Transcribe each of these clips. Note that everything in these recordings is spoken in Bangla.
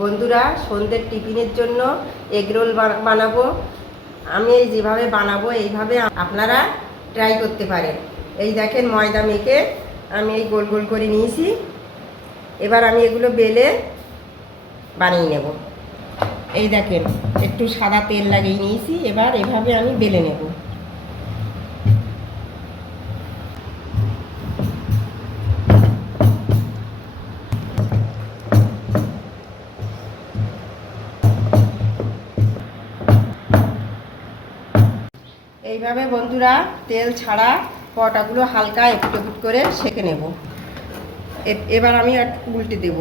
বন্ধুরা, সন্ধ্যের টিফিনের জন্য এগরোল বানাবো। আমি যেভাবে বানাবো এইভাবে আপনারা ট্রাই করতে পারেন। এই দেখেন, ময়দা মেখে আমি এই গোল গোল করে নিয়েছি। এবার আমি এগুলো বেলে বানিয়ে নেব। এই দেখেন, একটু সাদা তেল লাগিয়ে নিয়েছি। এবার এভাবে আমি বেলে নেব। এইভাবে বন্ধুরা তেল ছাড়া পরোটাগুলো হালকা একটু একটু করে সেঁকে নেব। এবার আমি উল্টে দেব।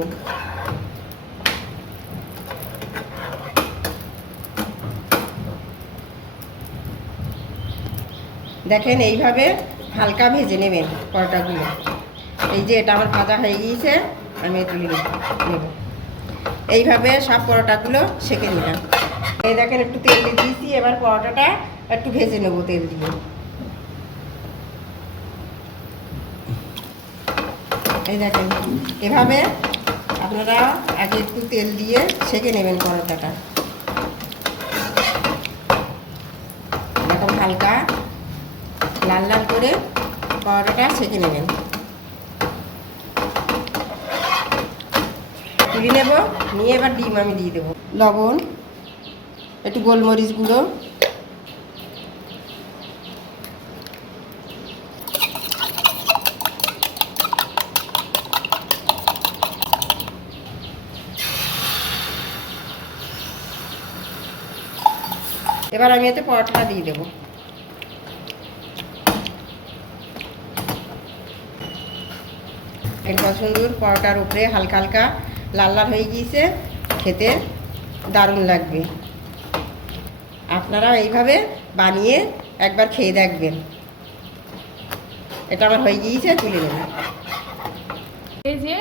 দেখেন, এইভাবে হালকা ভেজে নেবেন পরোটাগুলো। এই যে এটা আমার ভাজা হয়ে গিয়েছে, আমি তুলে নেব। এইভাবে সব পরোটাগুলো সেঁকে নিলাম। এই দেখেন, একটু তেল দিয়ে দিয়েছি। এবার পরোটাটা একটু ভেজে নেব তেল দিয়ে। এই দেখেন, এভাবে আপনারা আগে একটু তেল দিয়ে সেঁকে নেবেন পরোটাটা। এরকম হালকা লাল লাল করে পরোটাটা সেঁকে নেবেন। তুলে নেব, নিয়ে এবার ডিম আমি দিয়ে দেবো। লবণ, একটু গোলমরিচ গুঁড়ো, এবার আমি এতে পরোটাটা দিয়ে দেবো। একদম সুন্দর পরোটার উপরে হালকা হালকা লাল লাল হয়ে গিয়েছে, খেতে দারুণ লাগবে। আপনারা এইভাবে বানিয়ে একবার খেয়ে দেখবেন। এটা আমার হয়ে গিয়েছে, তুলে নেব। এই যে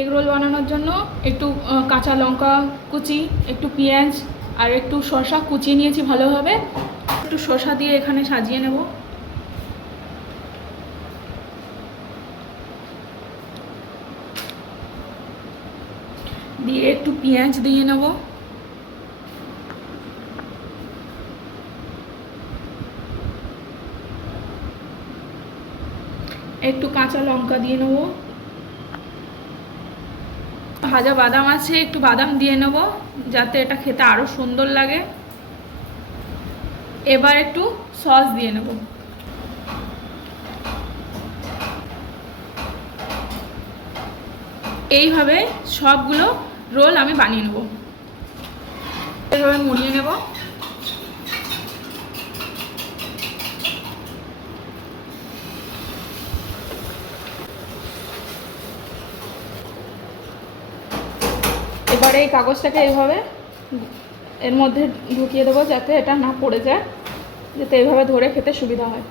এগরোল বানানোর জন্য একটু কাঁচা লঙ্কা কুচি, একটু পেঁয়াজ আর একটু শসা কুচিয়ে নিয়েছি ভালোভাবে। একটু শসা দিয়ে এখানে সাজিয়ে নেব। দিয়ে একটু পেঁয়াজ দিয়ে নেব। একটু কাঁচা লঙ্কা দিয়ে নেব। ভাজা বাদাম আছে, একটু বাদাম দিয়ে নেব যাতে এটা খেতে আরো সুন্দর লাগে। এবার একটু সস দিয়ে নেব। এইভাবে সবগুলো রোল আমি বানিয়ে নেব। এইভাবে মুড়িয়ে নেব। এবারে এই কাগজটাকে এইভাবে এর মধ্যে ঢুকিয়ে দেবো যাতে এটা না পড়ে যায়, যাতে এইভাবে ধরে খেতে সুবিধা হয়।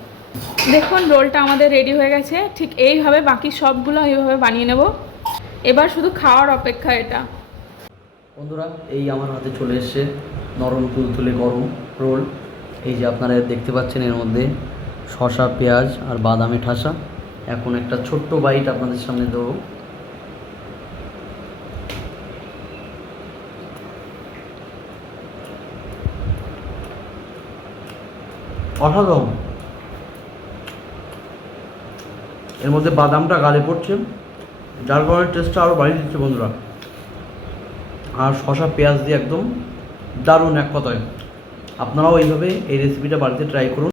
দেখুন, রোলটা আমাদের রেডি হয়ে গেছে। ঠিক এইভাবে বাকি সবগুলো এইভাবে বানিয়ে নেব। এবার শুধু খাওয়ার অপেক্ষা এটা। বন্ধুরা, এই আমার হাতে চলে এসছে নরম তুলতুলে গরম রোল। এই যে আপনারা দেখতে পাচ্ছেন, এর মধ্যে শসা, পেঁয়াজ আর বাদামে ঠাসা। এখন একটা ছোট্ট বাইট আপনাদের সামনে দেবো। অসাধারণ। এর মধ্যে বাদামটা গালে পড়ছে, যার কারণে টেস্টটা আরও বাড়িয়ে দিচ্ছে বন্ধুরা। আর শসা পেঁয়াজ দিয়ে একদম দারুণ, এক কথায়। আপনারাও এইভাবে এই রেসিপিটা বাড়িতে ট্রাই করুন।